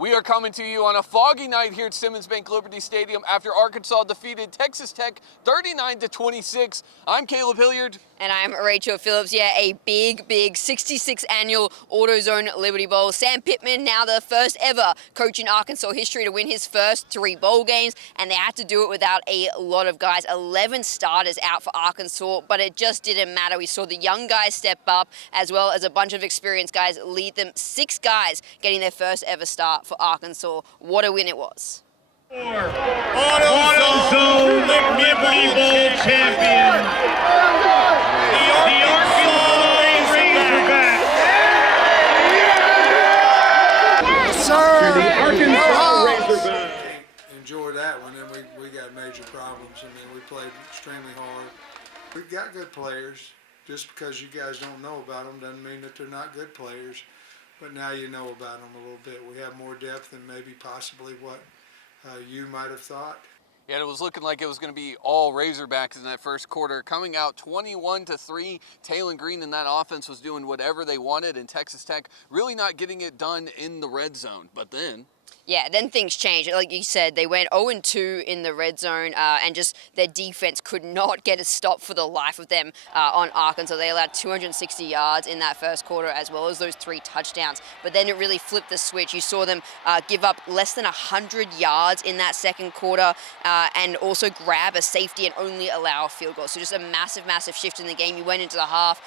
We are coming to you on a foggy night here at Simmons Bank Liberty Stadium after Arkansas defeated Texas Tech 39-26. I'm Caleb Hilliard. And I'm Rachel Phillips. Yeah, a big 66th annual AutoZone Liberty Bowl. Sam Pittman, now the first ever coach in Arkansas history to win his first 3 bowl games, and they had to do it without a lot of guys. 11 starters out for Arkansas, but it just didn't matter. We saw the young guys step up, as well as a bunch of experienced guys lead them. 6 guys getting their first ever start for Arkansas. What a win it was. AutoZone Liberty Bowl champion, the Arkansas Razorbacks. Yes, sir. The Arkansas Razorbacks. Enjoyed that one, and we got major problems. I mean, we played extremely hard. We've got good players. Just because you guys don't know about them doesn't mean that they're not good players. But now you know about them a little bit. We have more depth than maybe possibly what you might have thought. Yeah, it was looking like it was going to be all Razorbacks in that first quarter. Coming out 21-3, Taylen Green and that offense was doing whatever they wanted, and Texas Tech really not getting it done in the red zone. But then things changed. Like you said, they went 0-2 in the red zone, and just their defense could not get a stop for the life of them on Arkansas. They allowed 260 yards in that first quarter, as well as those 3 touchdowns. But then it really flipped the switch. You saw them give up less than 100 yards in that second quarter, and also grab a safety and only allow a field goal. So just a massive shift in the game. You went into the half,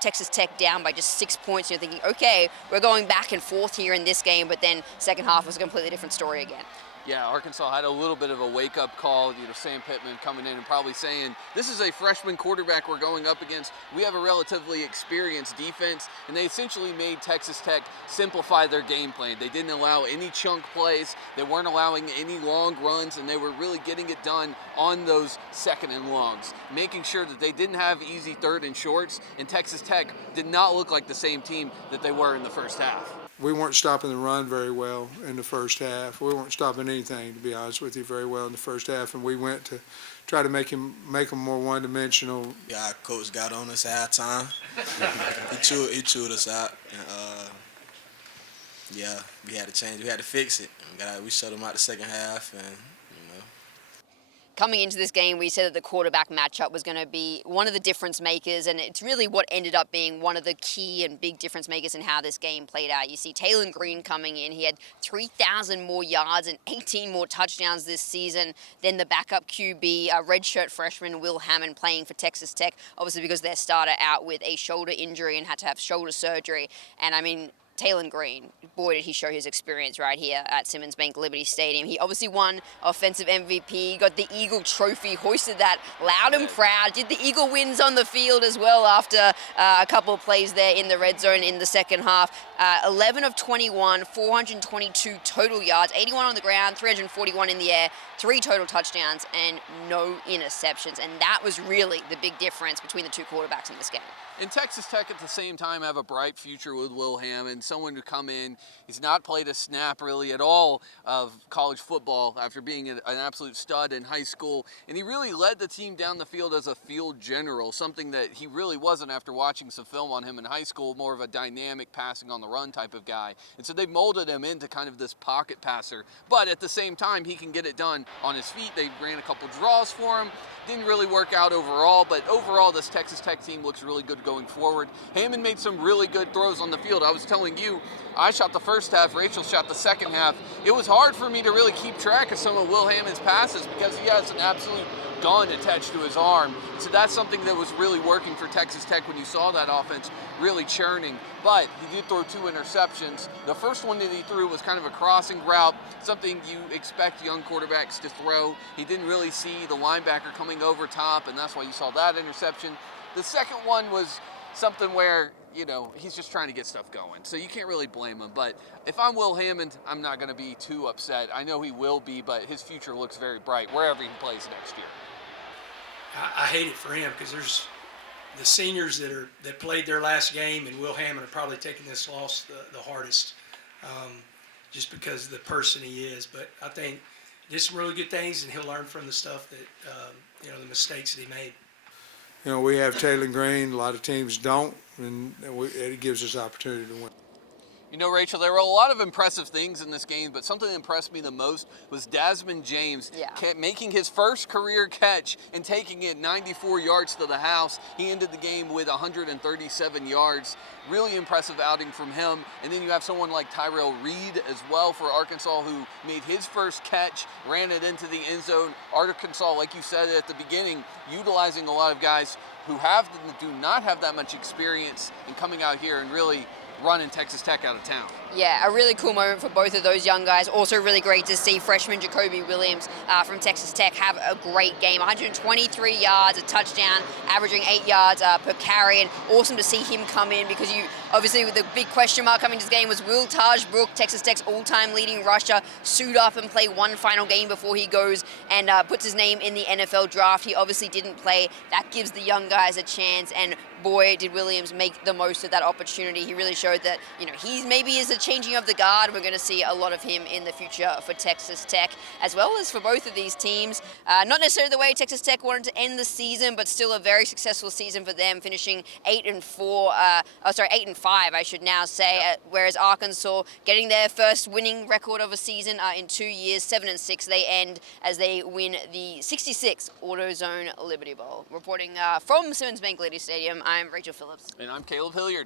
Texas Tech down by just 6 points. And you're thinking, okay, we're going back and forth here in this game, but then second half was a completely different story again. yeah, Arkansas had a little bit of a wake-up call. Sam Pittman coming in and probably saying, this is a freshman quarterback we're going up against. We have a relatively experienced defense, and they essentially made Texas Tech simplify their game plan. They didn't allow any chunk plays. They weren't allowing any long runs, and they were really getting it done on those second and longs, making sure that they didn't have easy third and shorts, and Texas Tech did not look like the same team that they were in the first half. We weren't stopping the run very well in the first half. We weren't stopping anything, to be honest with you, very well in the first half, and we went to try to make them more one-dimensional. Yeah, our coach got on us at halftime. he chewed us out. And, yeah, we had to change. We had to fix it. We shut them out the second half, and Coming into this game, we said that the quarterback matchup was going to be one of the difference makers, and it's really what ended up being one of the key and big difference makers in how this game played out. You see Taylen Green coming in. He had 3,000 more yards and 18 more touchdowns this season than the backup QB, redshirt freshman Will Hammond, playing for Texas Tech, obviously because their starter out with a shoulder injury and had to have shoulder surgery. And I mean, Taylen Green, boy, did he show his experience right here at Simmons Bank Liberty Stadium. He obviously won Offensive MVP, got the Eagle Trophy, hoisted that loud and proud, did the Eagle wins on the field as well after a couple of plays there in the red zone in the second half. 11 of 21, 422 total yards, 81 on the ground, 341 in the air, 3 total touchdowns, and no interceptions. And that was really the big difference between the 2 quarterbacks in this game. And Texas Tech at the same time have a bright future with Will Hammond, someone to come in. He's not played a snap really at all of college football after being an absolute stud in high school. And he really led the team down the field as a field general, something that he really wasn't after watching some film on him in high school, more of a dynamic passing on the run type of guy. And so they molded him into kind of this pocket passer. But at the same time, he can get it done on his feet. They ran a couple draws for him. Didn't really work out overall, but overall this Texas Tech team looks really good going forward. Hammond made some really good throws on the field. I was telling you, I shot the first half, Rachel shot the second half. It was hard for me to really keep track of some of Will Hammond's passes because he has an absolute gun attached to his arm. So that's something that was really working for Texas Tech when you saw that offense really churning. But he did throw 2 interceptions. The first one that he threw was kind of a crossing route, something you expect young quarterbacks to throw. He didn't really see the linebacker coming over top, and that's why you saw that interception. The second one was something where, he's just trying to get stuff going. So you can't really blame him. But if I'm Will Hammond, I'm not going to be too upset. I know he will be, but his future looks very bright wherever he plays next year. I hate it for him because there's the seniors that played their last game, and Will Hammond are probably taking this loss the hardest, just because of the person he is. But I think did some really good things, and he'll learn from the stuff that the mistakes that he made. We have Taylen Green. A lot of teams don't, and it gives us opportunity to win. You know, Rachel, there were a lot of impressive things in this game, but something that impressed me the most was Desmond James making his first career catch and taking it 94 yards to the house. He ended the game with 137 yards. Really impressive outing from him. And then you have someone like Tyrell Reed as well for Arkansas, who made his first catch, ran it into the end zone. Arkansas, like you said at the beginning, utilizing a lot of guys who do not have that much experience in coming out here and really running Texas Tech out of town. Yeah, a really cool moment for both of those young guys. Also really great to see freshman Jacoby Williams from Texas Tech have a great game. 123 yards, a touchdown, averaging 8 yards per carry, and awesome to see him come in because obviously the big question mark coming to this game was, will Taj Brook, Texas Tech's all-time leading rusher, suit up and play one final game before he goes and puts his name in the NFL draft? He obviously didn't play. That gives the young guys a chance, and boy, did Williams make the most of that opportunity. He really showed that, he maybe is a changing of the guard. We're going to see a lot of him in the future for Texas Tech, as well as for both of these teams. Not necessarily the way Texas Tech wanted to end the season, but still a very successful season for them, finishing 8-5, I should now say, whereas Arkansas getting their first winning record of a season in 2 years, 7-6. They end as they win the 66th AutoZone Liberty Bowl. Reporting from Simmons Bank Lady Stadium, I'm Rachel Phillips. And I'm Caleb Hilliard.